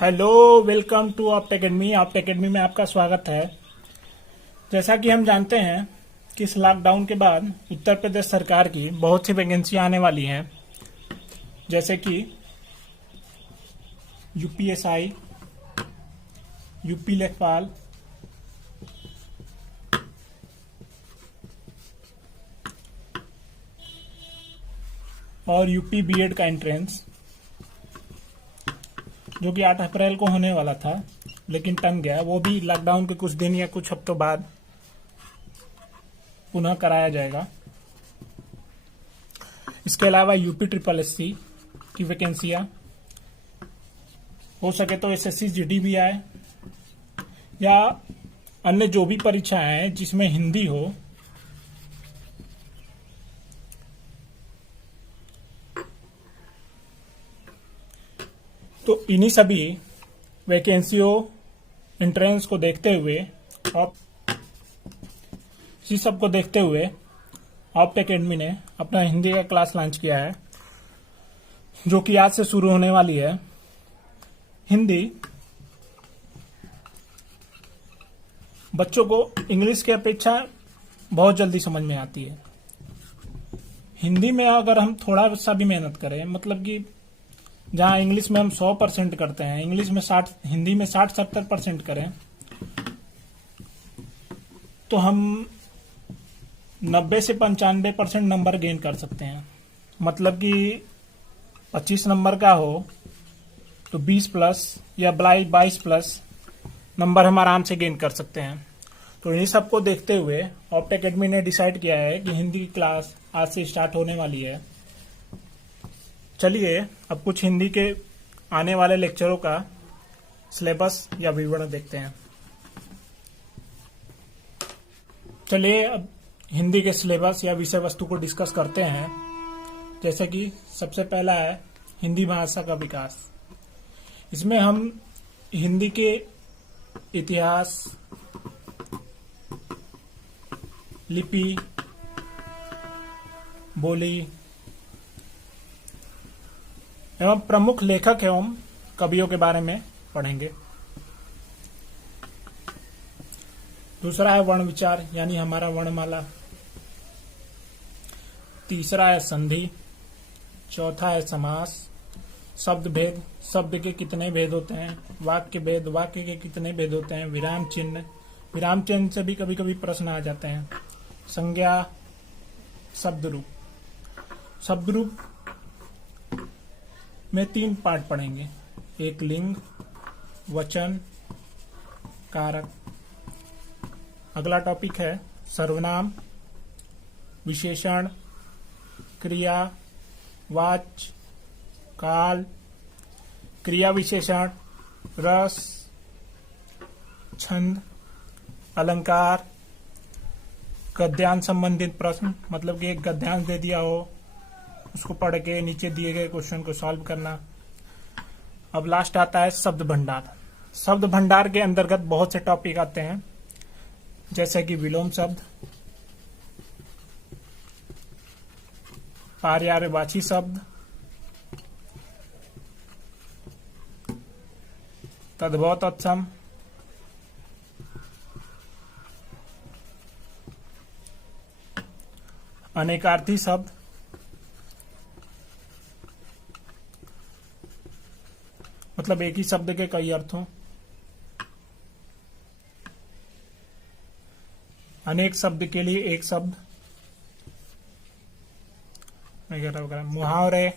Hello, welcome to Opt Academy. Opt Academy में आपका स्वागत है। जैसा कि हम जानते हैं कि इस लॉकडाउन के बाद उत्तर प्रदेश सरकार की बहुत सी वैकेंसियां आने वाली हैं, जैसे कि यूपीएसआई, यूपी लेखपाल, और यूपी बीएड का एंट्रेंस, जो कि 8 अप्रैल को होने वाला था लेकिन टल गया। वो भी लॉकडाउन के कुछ दिन या कुछ हफ्तों बाद पुनः कराया जाएगा। इसके अलावा यूपी ट्रिपल एससी की वैकेंसियां, हो सके तो एसएससी जीडीबीआई या अन्य जो भी परीक्षाएं हैं जिसमें हिंदी हो, तो इन्हीं सभी वैकेंसियों एंट्रेंस को देखते हुए और इसी सब को देखते हुए ऑप्ट एकेडमी ने अपना हिंदी का क्लास लॉन्च किया है, जो कि आज से शुरू होने वाली है। हिंदी बच्चों को इंग्लिश की अपेक्षा बहुत जल्दी समझ में आती है। हिंदी में अगर हम थोड़ा सा भी मेहनत करें, मतलब कि जहां इंग्लिश में हम 100% करते हैं, इंग्लिश में 60, हिंदी में 60-70% करें, तो हम 90 से 95% नंबर गेन कर सकते हैं। मतलब कि 25 नंबर का हो तो 20 प्लस या 22 प्लस नंबर हम आराम से गेन कर सकते हैं। तो इन्हीं सबको देखते हुए ऑप्ट एकेडमी ने डिसाइड किया है कि हिंदी की क्लास आज से स्टार्ट होने वाली है। चलिए अब कुछ हिंदी के आने वाले लेक्चरों का सिलेबस या विवरण देखते हैं। चलिए अब हिंदी के सिलेबस या विषय वस्तु को डिस्कस करते हैं। जैसे कि सबसे पहला है हिंदी भाषा का विकास। इसमें हम हिंदी के इतिहास, लिपि, बोली एवं प्रमुख लेखक एवं कवियों के बारे में पढ़ेंगे। दूसरा है वर्ण विचार, यानी हमारा वर्णमाला। तीसरा है संधि। चौथा है समास, शब्द भेद, शब्द के कितने भेद होते हैं, वाक्य भेद, वाक्य के कितने भेद होते हैं, विराम चिन्ह, विराम चिन्ह से भी कभी कभी प्रश्न आ जाते हैं, संज्ञा, शब्द रूप। शब्द रूप में 3 पार्ट पढ़ेंगे, एक लिंग, वचन, कारक। अगला टॉपिक है सर्वनाम, विशेषण, क्रिया, वाच्य, काल, क्रिया विशेषण, रस, छंद, अलंकार, गद्यांश संबंधित प्रश्न, मतलब कि एक गद्यांश दे दिया हो, उसको पढ़ के नीचे दिए गए क्वेश्चन को सॉल्व करना। अब लास्ट आता है शब्द भंडार। शब्द भंडार के अंतर्गत बहुत से टॉपिक आते हैं, जैसे कि विलोम शब्द, पर्यायवाची शब्द, तद्भव तत्सम, अनेकार्थी शब्द, मतलब एक ही शब्द के कई अर्थ हों, अनेक शब्द के लिए एक शब्द वगैरह वगैरह, मुहावरे,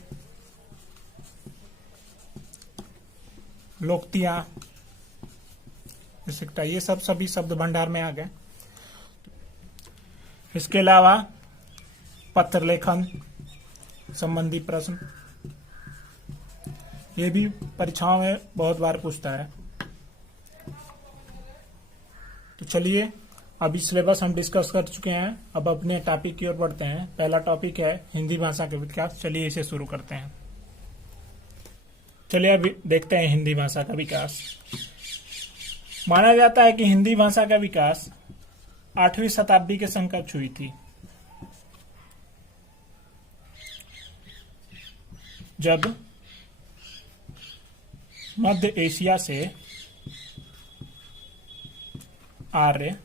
लोकोक्तियां, ये सब सभी शब्द भंडार में आ गए। इसके अलावा पत्र लेखन संबंधी प्रश्न, ये भी परीक्षाओं में बहुत बार पूछता है। तो चलिए अभी सिलेबस हम डिस्कस कर चुके हैं, अब अपने टॉपिक की ओर बढ़ते हैं। पहला टॉपिक है हिंदी भाषा का विकास। चलिए इसे शुरू करते हैं। चलिए अभी देखते हैं हिंदी भाषा का विकास। माना जाता है कि हिंदी भाषा का विकास 8वीं शताब्दी के समकक्ष हुई थी, जब मध्य एशिया से आर्य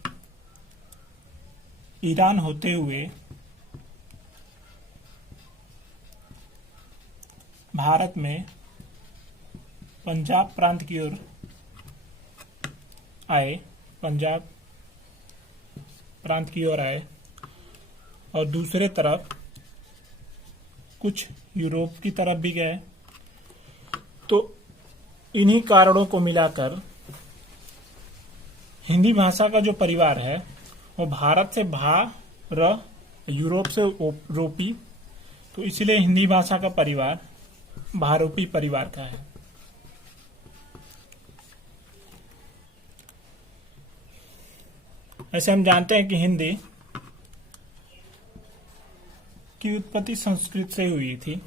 ईरान होते हुए भारत में पंजाब प्रांत की ओर आए, पंजाब प्रांत की ओर आए और दूसरे तरफ कुछ यूरोप की तरफ भी गए। तो इन्हीं कारणों को मिलाकर हिंदी भाषा का जो परिवार है वो भारत से भा यूरोप से रोपी, तो इसलिए हिंदी भाषा का परिवार भारोपी परिवार का है। ऐसे हम जानते हैं कि हिंदी की उत्पत्ति संस्कृत से हुई थी,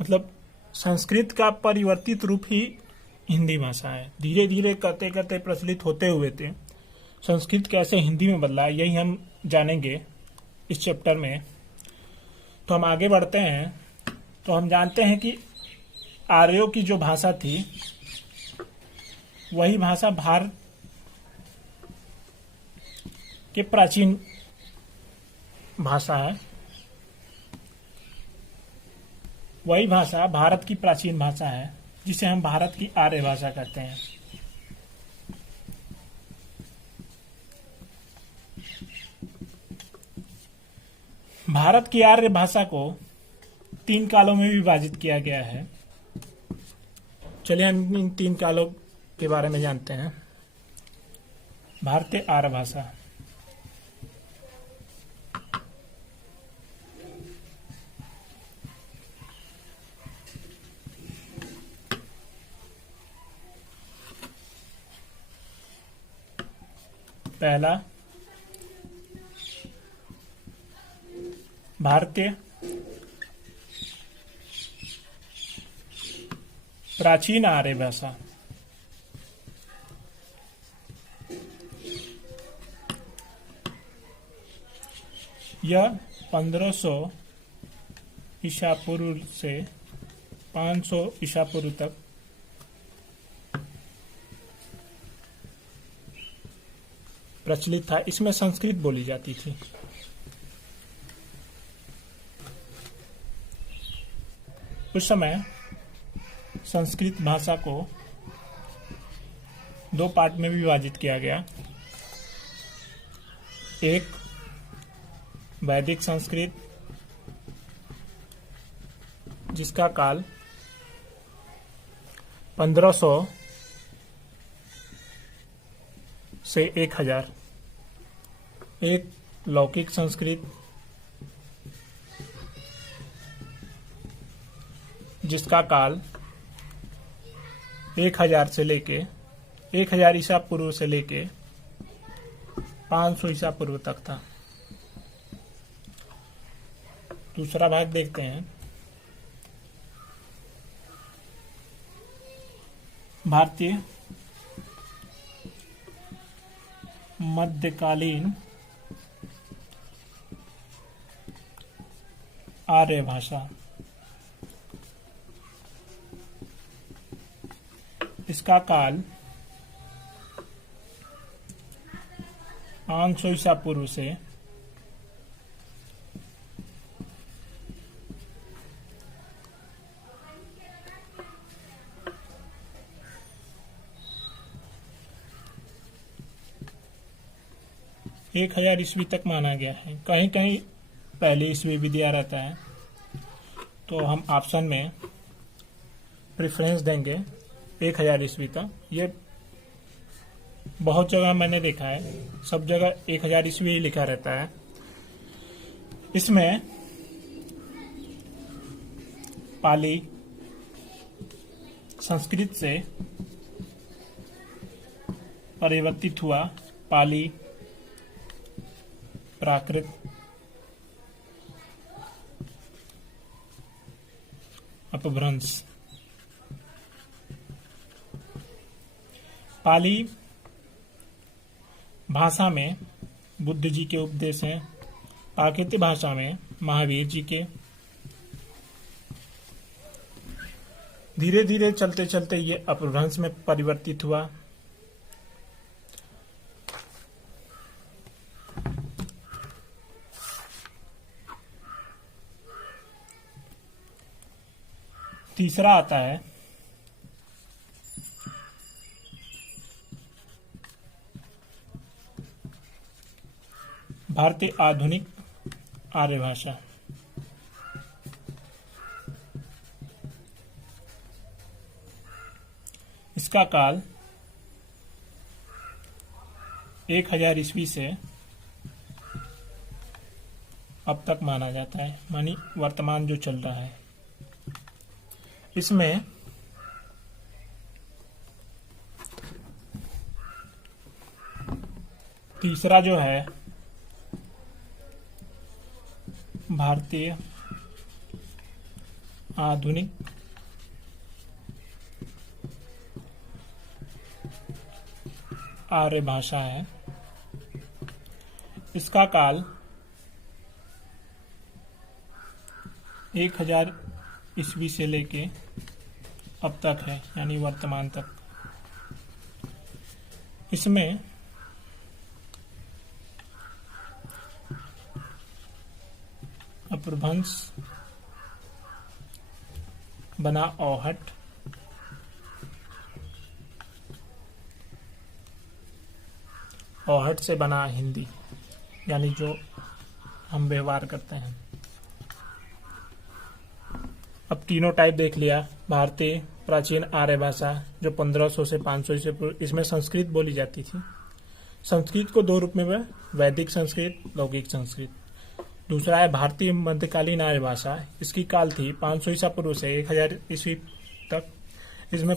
मतलब संस्कृत का परिवर्तित रूप ही हिंदी भाषा है। धीरे धीरे करते करते प्रचलित होते हुए थे। संस्कृत कैसे हिंदी में बदला, यही हम जानेंगे इस चैप्टर में। तो हम आगे बढ़ते हैं। तो हम जानते हैं कि आर्यों की जो भाषा थी वही भाषा भारत के प्राचीन भाषा है। वही भाषा भारत की प्राचीन भाषा है जिसे हम भारत की आर्य भाषा कहते हैं। भारत की आर्य भाषा को 3 कालों में विभाजित किया गया है। चलिए हम इन 3 कालों के बारे में जानते हैं। भारतीय आर्य भाषा, पहला भारतीय प्राचीन आर्य भाषा, यह 1500 ईसा पूर्व से 500 ईसा पूर्व तक प्रचलित था। इसमें संस्कृत बोली जाती थी। उस समय संस्कृत भाषा को 2 पार्ट में विभाजित किया गया। एक वैदिक संस्कृत, जिसका काल 1500 से 1000। एक लौकिक संस्कृत, जिसका काल 1000 से लेके 1000 ईसा पूर्व से लेके 500 ईसा पूर्व तक था। दूसरा भाग देखते हैं। भारतीय मध्यकालीन आर्य भाषा, इसका काल 500 ईसा पूर्व से 1000 ईस्वी तक माना गया है। कहीं कहीं पहले ईस्वी भी दिया रहता है, तो हम ऑप्शन में प्रेफरेंस देंगे 1000 ईस्वी तक। ये बहुत जगह मैंने देखा है, सब जगह 1000 ईस्वी ही लिखा रहता है। इसमें पाली संस्कृत से परिवर्तित हुआ। पाली, प्राकृत, अपभ्रंश। पाली भाषा में बुद्ध जी के उपदेश हैं। प्राकृतिक भाषा में महावीर जी के, धीरे धीरे चलते चलते ये अपभ्रंश में परिवर्तित हुआ। तीसरा आता है भारतीय आधुनिक आर्य भाषा। इसका काल 1000 ईस्वी से अब तक माना जाता है, मानी वर्तमान जो चल रहा है। इसमें तीसरा जो है भारतीय आधुनिक आर्य भाषा है। इसका काल 1000 ईस्वी से लेके अब तक है, यानी वर्तमान तक। इसमें अपभ्रंश बना औहट, औहट से बना हिंदी, यानी जो हम व्यवहार करते हैं। अब तीनों टाइप देख लिया। भारतीय प्राचीन आर्य भाषा जो 1500 से 500 ईस्वी पूर्व, इसमें संस्कृत बोली जाती थी। संस्कृत को दो रूप में वैदिक संस्कृत, लौकिक संस्कृत। दूसरा है भारतीय मध्यकालीन आर्य भाषा। इसकी काल थी 500 ईसा पूर्व से 1000 ईस्वी तक। इसमें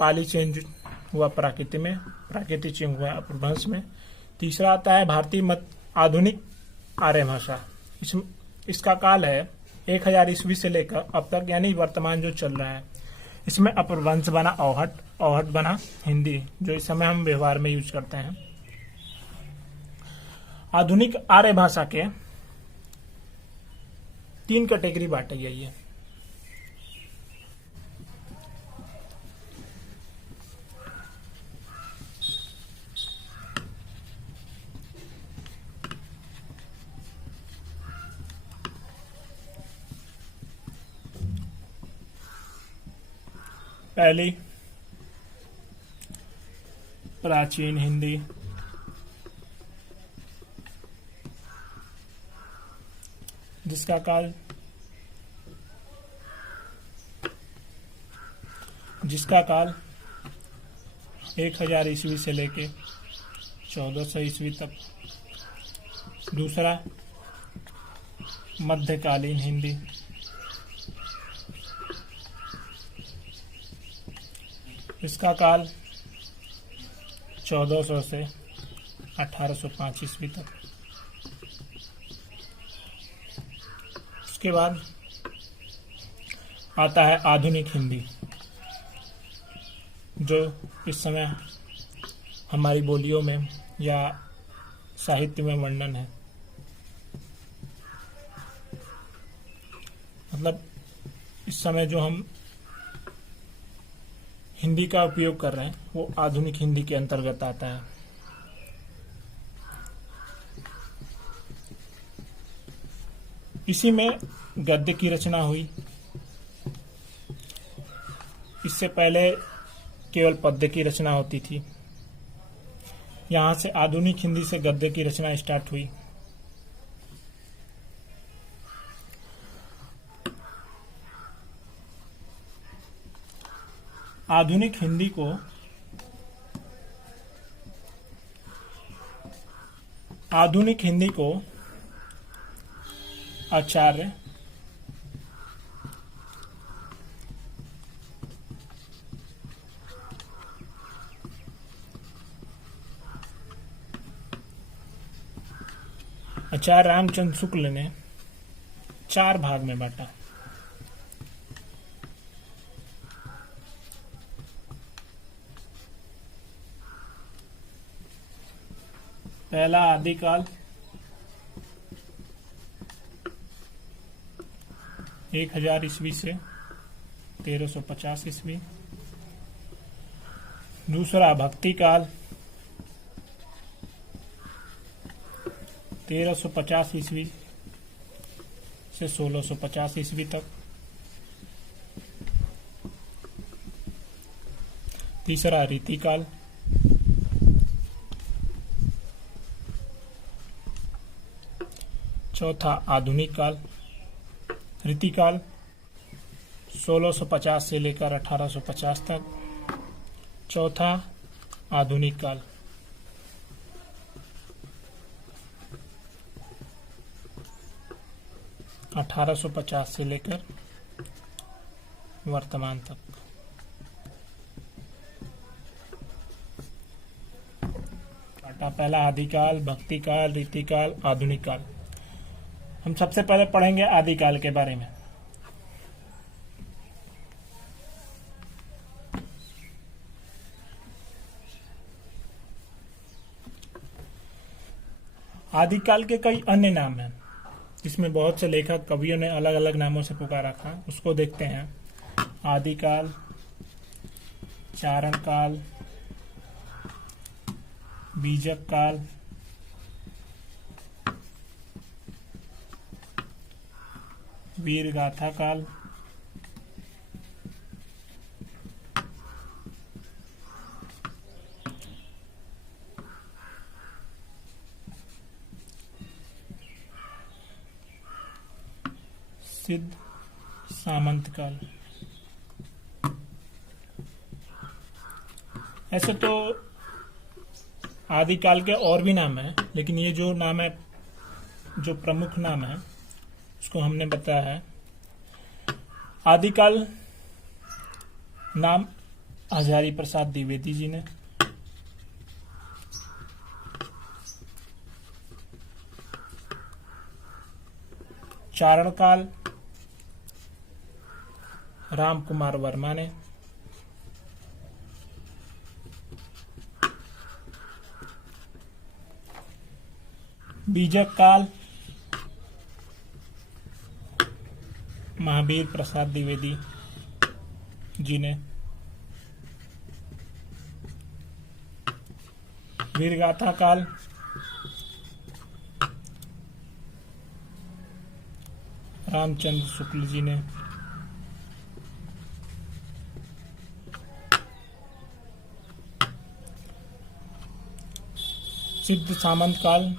पाली चेंज हुआ प्राकृति में, प्राकृतिक चेंज हुआ अपभ्रंश में। तीसरा आता है भारतीय आधुनिक आर्य भाषा। इसका काल है 1000 ईस्वी से लेकर अब तक, यानी वर्तमान जो चल रहा है। इसमें अपभ्रंश बना औहट, औहट बना हिंदी, जो इस समय हम व्यवहार में यूज करते हैं। आधुनिक आर्य भाषा के 3 कैटेगरी बांटी गई है। पहली प्राचीन हिंदी, जिसका काल 1000 ईस्वी से लेके 1400 ईस्वी तक। दूसरा मध्यकालीन हिंदी, इसका काल 1400 से 1805 ईस्वी तक। उसके बाद आता है आधुनिक हिंदी, जो इस समय हमारी बोलियों में या साहित्य में वर्णन है। मतलब इस समय जो हम हिंदी का उपयोग कर रहे हैं वो आधुनिक हिंदी के अंतर्गत आता है। इसी में गद्य की रचना हुई। इससे पहले केवल पद्य की रचना होती थी। यहां से आधुनिक हिंदी से गद्य की रचना स्टार्ट हुई। आधुनिक हिंदी को आचार्य रामचंद्र शुक्ल ने 4 भाग में बांटा। पहला आदिकाल 1000 ईस्वी से 1350 ईस्वी। दूसरा भक्ति काल 1350 ईस्वी से 1650 ईस्वी तक। तीसरा रीतिकाल, चौथा आधुनिक काल। रीतिकाल 1650 से लेकर 1850 तक। चौथा आधुनिक काल 1850 से लेकर वर्तमान तक। पहला आदिकाल, भक्ति काल, रीतिकाल, आधुनिक काल। हम सबसे पहले पढ़ेंगे आदिकाल के बारे में। आदिकाल के कई अन्य नाम हैं, जिसमें बहुत से लेखक कवियों ने अलग अलग नामों से पुकारा था। उसको देखते हैं। आदिकाल, चारण काल, बीजक काल, वीरगाथा काल, सिद्ध सामंत काल। ऐसे तो आदिकाल के और भी नाम हैं, लेकिन ये जो नाम है, जो प्रमुख नाम है, उसको हमने बताया है। आदिकाल नाम हजारी प्रसाद द्विवेदी जी ने। चारण काल राम कुमार वर्मा ने। बीजक काल महावीर प्रसाद द्विवेदी जी ने। वीरगाथा काल रामचंद्र शुक्ल जी ने। सिद्ध सामंत काल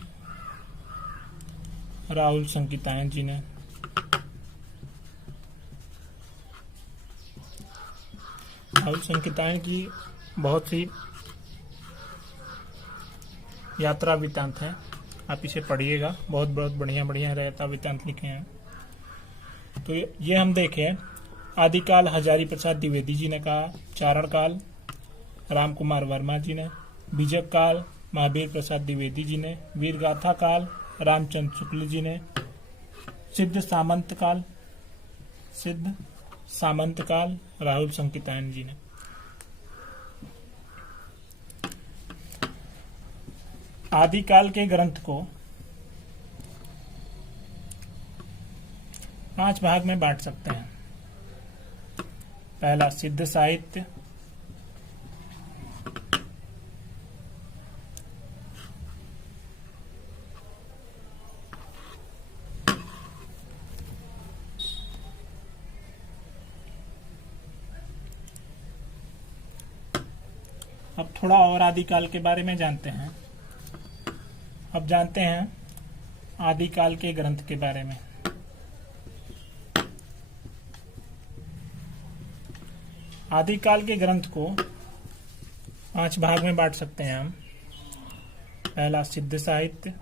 राहुल संकीतायन जी ने। राहुल संकीतायन की बहुत सी यात्रा वृत्तांत हैं, आप इसे पढ़िएगा। बहुत बहुत बढ़िया बढ़िया यात्रा वृत्तांत लिखे हैं। तो ये हम देखें। आदिकाल हजारी प्रसाद द्विवेदी जी ने कहा, चारण काल राम कुमार वर्मा जी ने, बीजक काल महावीर प्रसाद द्विवेदी जी ने, वीरगाथा काल रामचंद्र शुक्ल जी ने, सिद्ध सामंत काल राहुल संकीतायन जी ने। आदिकाल के ग्रंथ को 5 भाग में बांट सकते हैं। पहला सिद्ध साहित्य, अब थोड़ा और आदिकाल के बारे में जानते हैं। अब जानते हैं आदिकाल के ग्रंथ के बारे में। आदिकाल के ग्रंथ को 5 भाग में बांट सकते हैं हम। पहला सिद्ध साहित्य,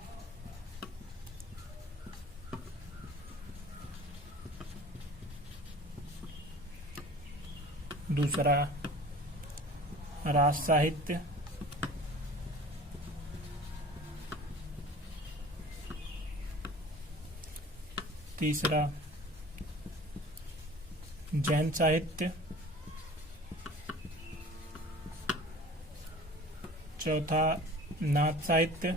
दूसरा रास साहित्य, तीसरा जैन साहित्य, चौथा नाथ साहित्य,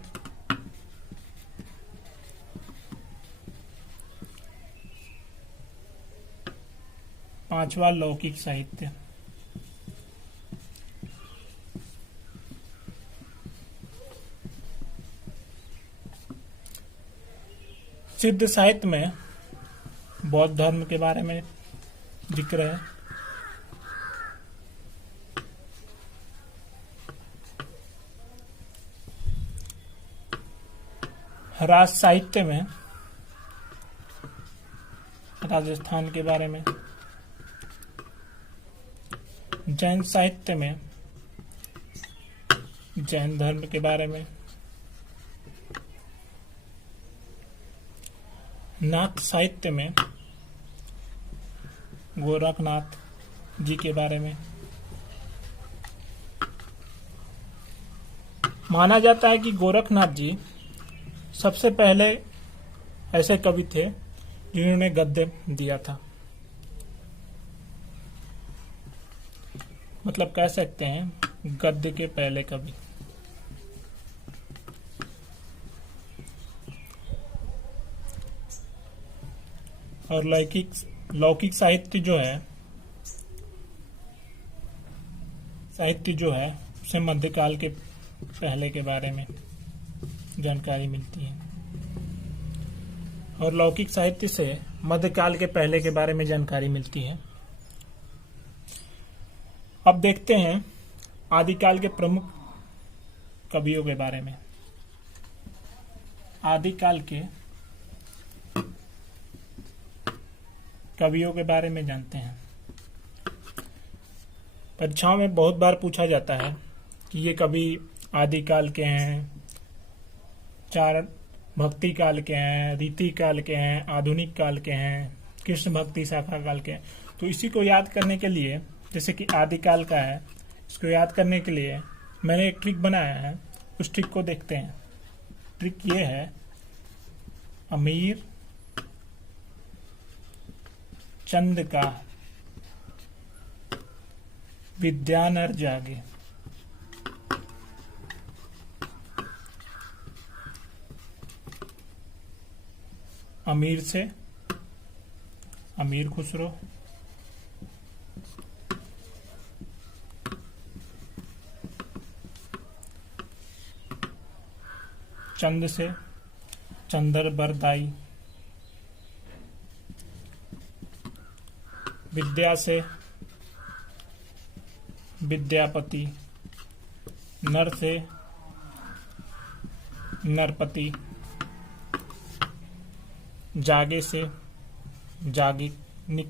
पांचवा लौकिक साहित्य। सिद्ध साहित्य में बौद्ध धर्म के बारे में जिक्र है। राज साहित्य में राजस्थान के बारे में, जैन साहित्य में जैन धर्म के बारे में, नाथ साहित्य में गोरखनाथ जी के बारे में। माना जाता है कि गोरखनाथ जी सबसे पहले ऐसे कवि थे जिन्होंने गद्य दिया था। मतलब कह सकते हैं गद्य के पहले कवि। और लौकिक साहित्य जो है उसे मध्यकाल के पहले के बारे में जानकारी मिलती है, और लौकिक साहित्य से मध्यकाल के पहले के बारे में जानकारी मिलती है। अब देखते हैं आदिकाल के प्रमुख कवियों के बारे में। आदिकाल के कवियों के बारे में जानते हैं। परीक्षाओं में बहुत बार पूछा जाता है कि ये कवि आदिकाल के हैं, चार भक्ति काल के हैं, रीति काल के हैं, आधुनिक काल के हैं, कृष्ण भक्ति शाखा काल के हैं। तो इसी को याद करने के लिए, जैसे कि आदिकाल का है, इसको याद करने के लिए मैंने एक ट्रिक बनाया है। उस ट्रिक को देखते हैं। ट्रिक ये है, अमीर चंद का विद्या नर जागे। अमीर से अमीर खुसरो, चंद से चंदर बरदाई, विद्या से विद्यापति, नर से नरपति, जागे से जागिनिक।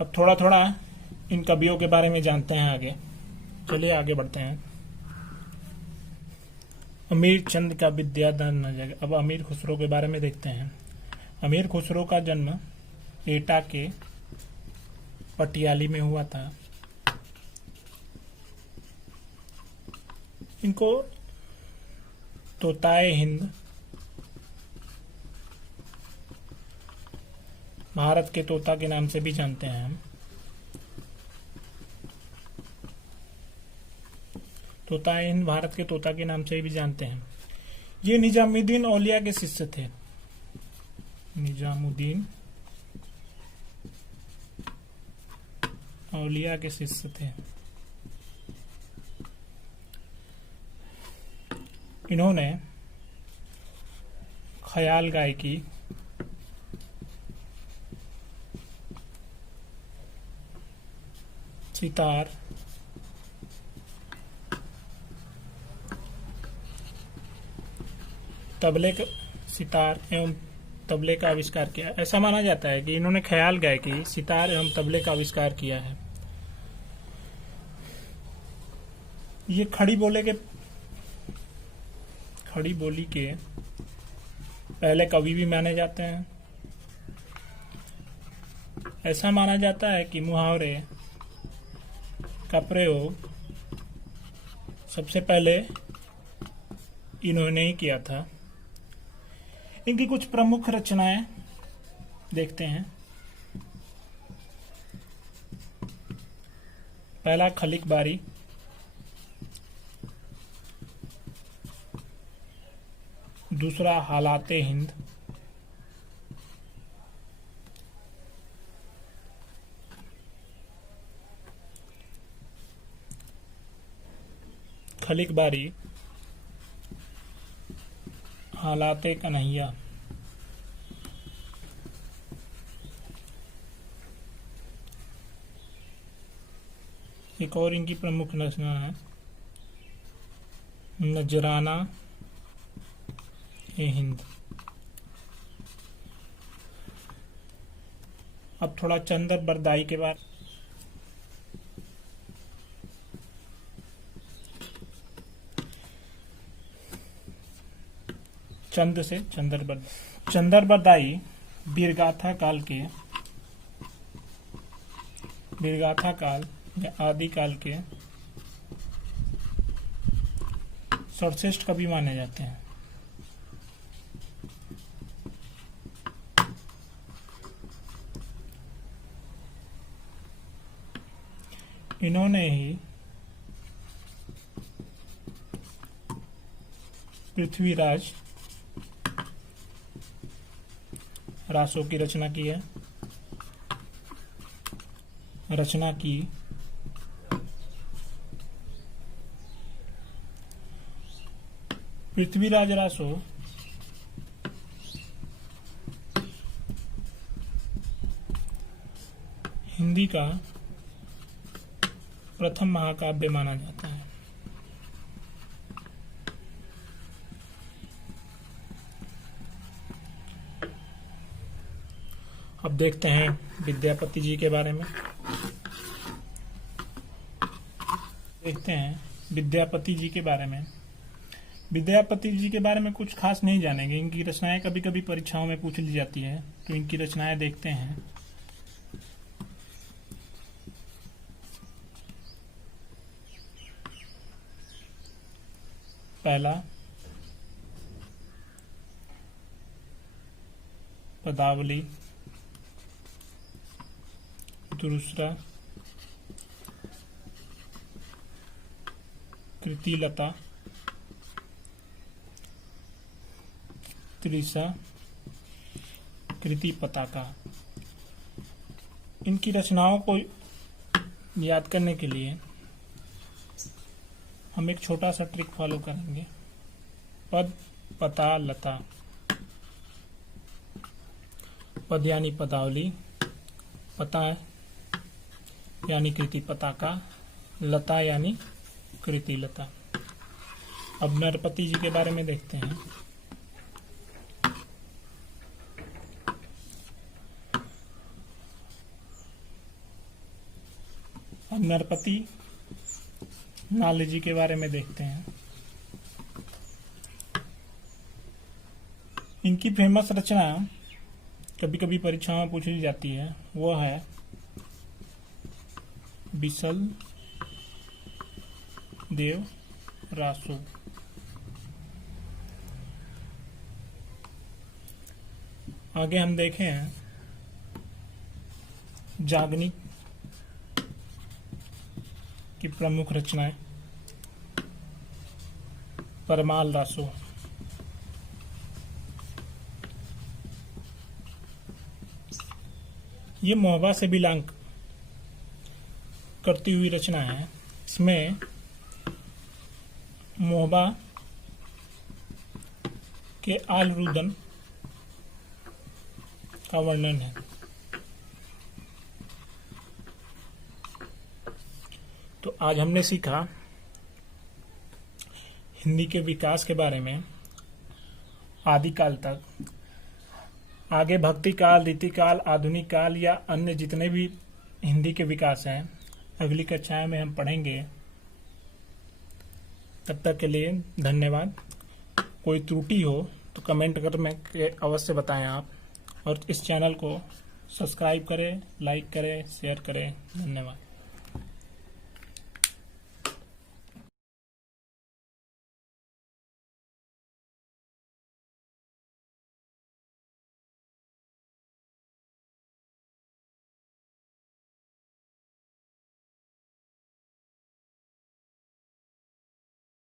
अब थोड़ा थोड़ा इन कवियों के बारे में जानते हैं आगे। चलिए आगे बढ़ते हैं। अमीर चंद का विद्यादान न जागे। अब अमीर खुसरो के बारे में देखते हैं। अमीर खुसरो का जन्म एटा के पटियाली में हुआ था। इनको तोताए हिंद, भारत के तोता के नाम से भी जानते हैं हम। तोताए हिंद भारत के तोता के नाम से भी जानते हैं। ये निजामुद्दीन औलिया के शिष्य थे। निजामुद्दीन औलिया के शिष्य थे। इन्होंने ख्याल गायकी, सितार, सितार एवं तबले का आविष्कार किया। ऐसा माना जाता है कि इन्होंने ख्याल गायकी, सितार एवं तबले का आविष्कार किया है। ये खड़ी बोली के पहले कवि भी माने जाते हैं। ऐसा माना जाता है कि मुहावरे का प्रयोग सबसे पहले इन्होंने ही किया था। इनकी कुछ प्रमुख रचनाएं देखते हैं। पहला खलिक बारी, दूसरा हालाते हिंद, खलिक बारी, हालाते कन्हैया। एक और इनकी प्रमुख रचना है नजराना ए हिंद। अब थोड़ा चंदर बरदाई के बाद चंद से चंदर बरदाई वीरगाथा काल या आदि काल के सर्वश्रेष्ठ कवि माने जाते हैं। इन्होंने ही पृथ्वीराज रासों की रचना की पृथ्वीराज रासो हिंदी का प्रथम महाकाव्य माना जाता है। अब देखते हैं विद्यापति जी के बारे में। विद्यापति जी के बारे में कुछ खास नहीं जानेंगे। इनकी रचनाएं कभी कभी परीक्षाओं में पूछ ली जाती है, तो इनकी रचनाएं देखते हैं। पहला पदावली, दूसरा कृतिलता, तीसरा कृति पताका। इनकी रचनाओं को याद करने के लिए हम एक छोटा सा ट्रिक फॉलो करेंगे। पद, पता, लता। पद यानी पदावली, पता यानी कृति पताका, लता यानी कृति लता। अब नरपति जी के बारे में देखते हैं। अब नरपति नाल जी के बारे में देखते हैं। इनकी फेमस रचना कभी कभी परीक्षाओं में पूछी जाती है, वो है बिसल देव रासो। आगे हम देखें हैं जागनिक की प्रमुख रचनाएं। परमाल रासो, ये मोहबा से बिलोंग करती हुई रचना है। इसमें मोहबा के आल रुदन का वर्णन है। तो आज हमने सीखा हिंदी के विकास के बारे में आदिकाल तक। आगे भक्ति काल, रीति काल, आधुनिक काल या अन्य जितने भी हिंदी के विकास हैं अगली कक्षाएं में हम पढ़ेंगे। तब तक के लिए धन्यवाद। कोई त्रुटि हो तो कमेंट कर में अवश्य बताएं आप, और इस चैनल को सब्सक्राइब करें, लाइक करें, शेयर करें। धन्यवाद।